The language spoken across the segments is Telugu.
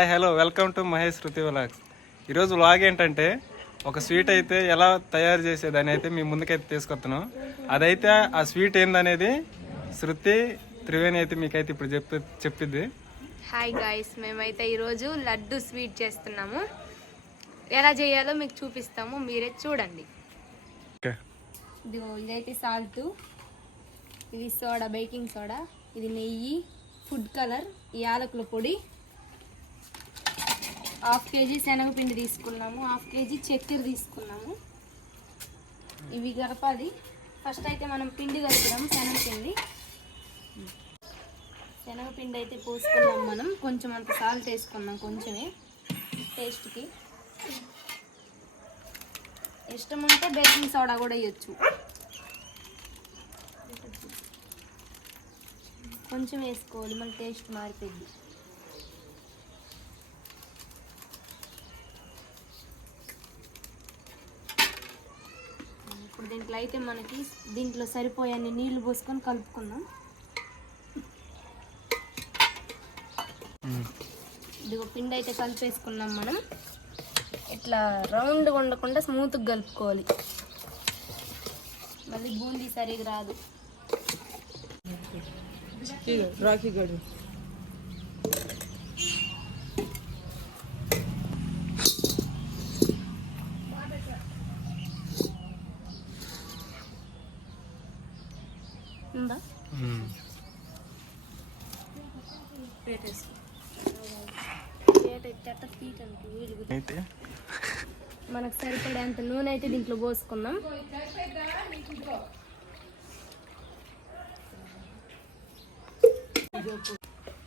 Hi hello welcome to Mahesh Shruti vlogs ఈరోజు వ్లాగ్ ఏంటంటే ఒక స్వీట్ అయితే ఎలా తయారు చేసేదని అయితే మీ ముందుకైతే తీసుకొస్తున్నాం. అదైతే ఆ స్వీట్ ఏందనేది శృతి త్రివేణి అయితే మీకైతే ఇప్పుడు చెప్పి చెప్పిద్ది. హాయ్ గాయస్ మేమైతే ఈరోజు లడ్డు స్వీట్ చేస్తున్నాము. ఎలా చేయాలో మీకు చూపిస్తాము మీరే చూడండి. ఓకే ఇదిగో ఇదైతే సాల్ట్ ఇది సోడా బేకింగ్ సోడా ఇది నెయ్యి ఫుడ్ కలర్ యాలకుల పొడి హాఫ్ కేజీ శనగపిండి తీసుకున్నాము హాఫ్ కేజీ చక్కెర తీసుకున్నాము. ఇవి గడపాలి ఫస్ట్ అయితే మనం పిండి కలుపుదాం శనగపిండి. శనగపిండి అయితే పోసుకున్నాం మనం. కొంచెం అంత సాల్ట్ వేసుకున్నాం కొంచెమే టేస్ట్కి. ఇష్టం ఉంటే బేకింగ్ సోడా కూడా వేయచ్చు. కొంచెం వేసుకోవాలి మన టేస్ట్ మారిపోయింది ఇప్పుడు దీంట్లో అయితే మనకి దీంట్లో సరిపోయే నీళ్ళు పోసుకొని కలుపుకుందాం. ఇదిగో పిండి అయితే కలిపేసుకున్నాం మనం. ఇట్లా రౌండ్గా ఉండకుండా స్మూత్గా కలుపుకోవాలి. మళ్ళీ బూందీ సరిగా రాదు. రాఖీ గడు ఉందా అయితే? మనకు సరిపడేంత నూనె అయితే దీంట్లో పోసుకుందాం.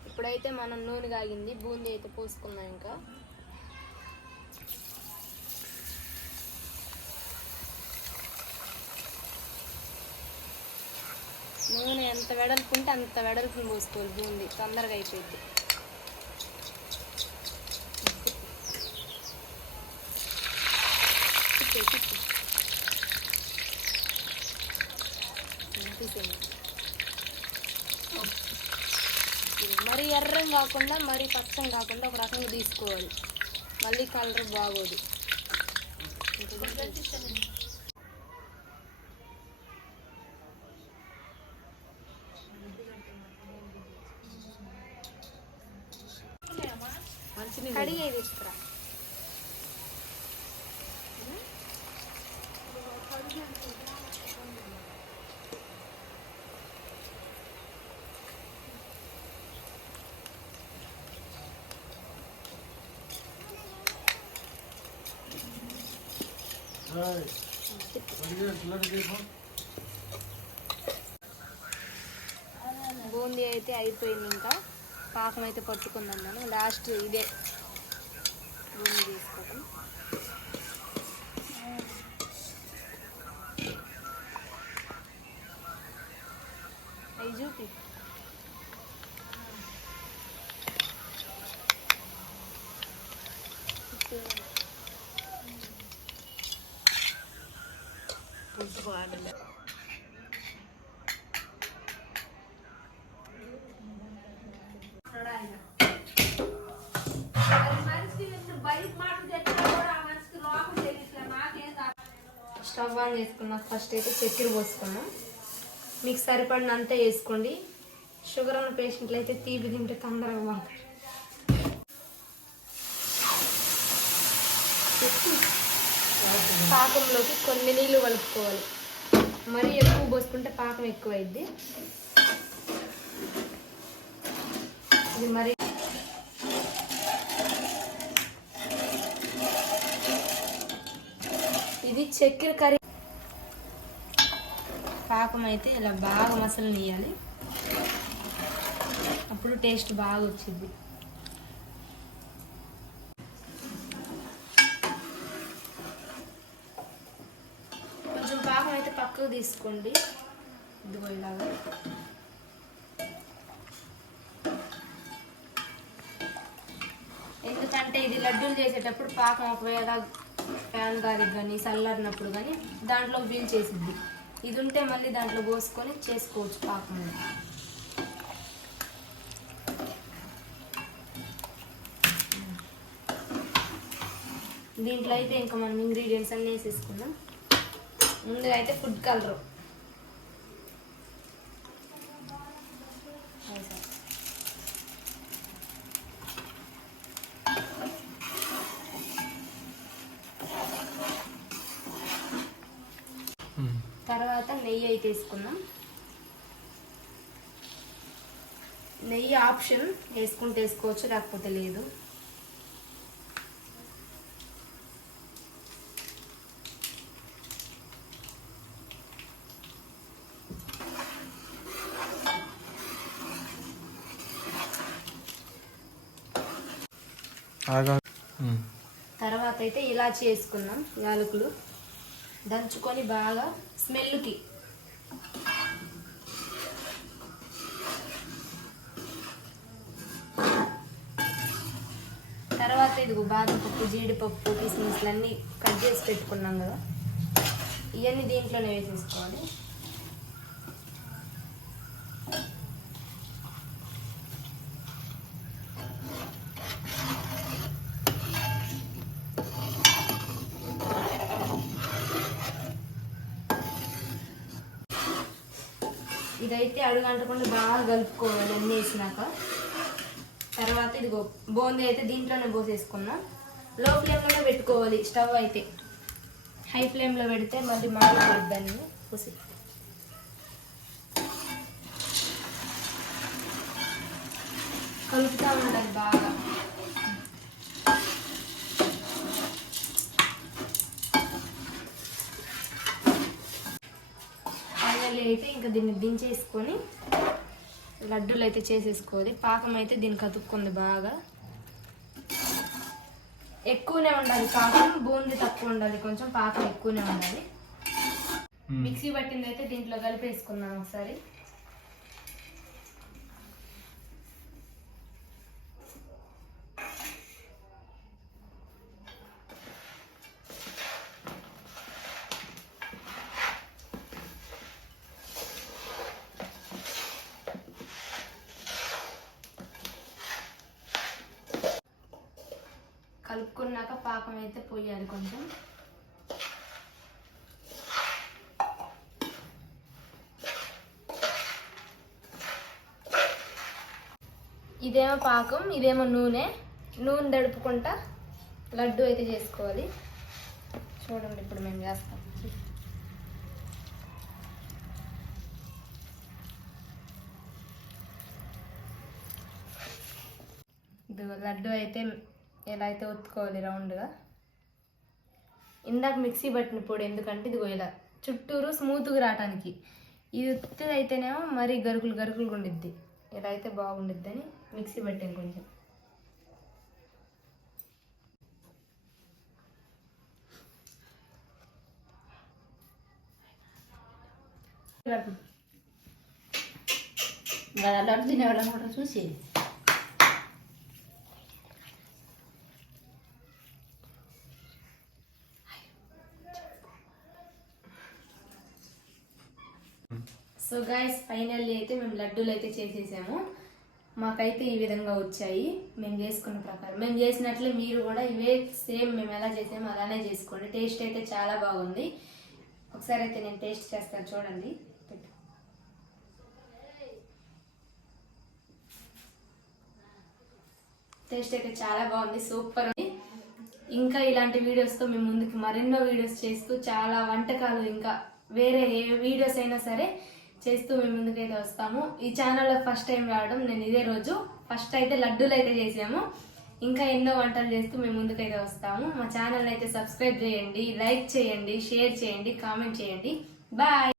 ఇప్పుడైతే మనం నూనె కాగింది బూందీ అయితే పోసుకుందాం ఇంకా. నూనె ఎంత వెడల్పుంటే అంత వెడల్పుని పోసుకోవాలి బూందీ తొందరగా అయిపోయింది మరి ఎర్రం కాకుండా మరి పచ్చం కాకుండా ఒక రకంగా తీసుకోవాలి. మళ్ళీ కలర్ బాగోదు. కడిగే తీసుకురా. బూందీ అయితే అయిపోయింది ఇంకా. పాకం అయితే పట్టుకుందాం మనం. లాస్ట్ ఇదే బూందీ తీసుకోవటం అవి చూపి. స్టవ్ ఆన్ చేసుకున్నాం ఫస్ట్ అయితే చక్కెర పోసుకున్నాం. మీకు సరిపడినంత వేసుకోండి. షుగర్ ఉన్న పేషెంట్లు అయితే తీపి తింటే తొందరగా బాగుంటారు. పాకంలోకి కొన్ని నీళ్ళు కలుపుకోవాలి. మరీ ఎక్కువ పోసుకుంటే పాకం ఎక్కువ అయింది ఇది మరి ఇది చక్కెర కర్రీ. పాకం అయితే ఇలా బాగా మసలు నీయాలి అప్పుడు టేస్ట్ బాగా వచ్చింది కొంచెం పాకం ఎక్కువ తీసుకోండి. ఇదిగో ఇలాగా. ఎందుకంటే ఇది లడ్డూలు చేసేటప్పుడు పాకం ఒకవేళ ఫ్యాన్ గారికి కానీ చల్లారినప్పుడు కానీ దాంట్లో వీల్ చేసిద్ది. ఇది ఉంటే మళ్ళీ దాంట్లో పోసుకొని చేసుకోవచ్చు పాకం. దీంట్లో అయితే ఇంకా మనం ఇంగ్రీడియంట్స్ అన్నీ వేసేసుకుందాం. ముందుగా అయితే ఫుడ్ కలరు. తర్వాత నెయ్యి అయితే వేసుకుందాం. నెయ్యి ఆప్షన్ వేసుకుంటే వేసుకోవచ్చు లేకపోతే లేదు. తర్వాత అయితే ఇలా చేసుకున్నాం యాలకులు. దంచుకొని బాగా స్మెల్కి తర్వాత ఇదిగో బాదం పప్పు జీడిపప్పు కిస్మిస్లు అన్నీ కట్ చేసి పెట్టుకున్నాం కదా. ఇవన్నీ దీంట్లోనే వేసేసుకోవాలి. ఇదైతే అడుగంటకుండా బాగా కలుపుకోవాలి అన్నీ వేసినాక. తర్వాత ఇదిగో బూందీ అయితే దీంట్లోనే పోసేసుకున్నాం. లో ఫ్లేమ్లోనే పెట్టుకోవాలి స్టవ్ అయితే. హై ఫ్లేమ్లో పెడితే మళ్ళీ మాడిపోద్దని పోసి. కలుపుతూ ఉండాలి బాగా ఫైనల్ అయితే ఇంకా దీన్ని దించేసుకొని లడ్డూలు అయితే చేసేసుకోవాలి. పాకం అయితే దీనికి అతుక్కుంది బాగా. ఎక్కువనే ఉండాలి పాకం బూందీ తక్కువ ఉండాలి కొంచెం పాకం ఎక్కువనే ఉండాలి. మిక్సీ పట్టింది అయితే దీంట్లో కలిపేసుకుందాం ఒకసారి. కలుపుకున్నాక పాకం అయితే పోయాలి కొంచెం. ఇదేమో పాకం ఇదేమో నూనె. నూనె దడుపుకుంటా లడ్డు అయితే చేసుకోవాలి. చూడండి ఇప్పుడు మేము చేస్తాం. లడ్డు అయితే ఎలా అయితే ఉత్తుకోవాలి రౌండ్గా. ఇందాక మిక్సీ పట్టిన పొడి ఎందుకంటే ఇదిగో ఇలా చుట్టూరు స్మూత్గా రావడానికి ఇది ఉత్తిది అయితేనేమో మరీ గరుకులు గరుకులు ఉండిద్ది. ఇలా అయితే బాగుండిద్ది అని మిక్సీ పట్టాను కొంచెం. లడ్డు తినేవాళ్ళని కూడా చూసి సో గైస్ ఫైనల్లీ అయితే మేము లడ్డూలు అయితే చేసేసాము. మాకైతే ఈ విధంగా వచ్చాయి. మేము చేసుకున్న ప్రకారం. మేము చేసినట్లే మీరు కూడా ఇవే సేమ్ మేము ఎలా చేసామో అలానే చేసుకోండి. టేస్ట్ అయితే చాలా బాగుంది. ఒకసారి అయితే నేను టేస్ట్ చేస్తాను చూడండి. టేస్ట్ అయితే చాలా బాగుంది. సూపర్ ఉంది. ఇంకా ఇలాంటి వీడియోస్తో మేము ముందుకు మరెన్నో వీడియోస్ చేస్తూ చాలా వంటకాలు ఇంకా వేరే ఏ వీడియోస్ అయినా సరే చేస్తూ మేము ముందుకైతే వస్తాము. ఈ ఛానల్లో ఫస్ట్ టైం రావడం నేను ఇదే రోజు. ఫస్ట్ అయితే లడ్డూలు అయితే చేసాము. ఇంకా ఎన్నో వంటలు చేస్తూ మేము ముందుకైతే వస్తాము. మా ఛానల్ అయితే సబ్స్క్రైబ్ చేయండి లైక్ చేయండి షేర్ చేయండి కామెంట్ చేయండి. బాయ్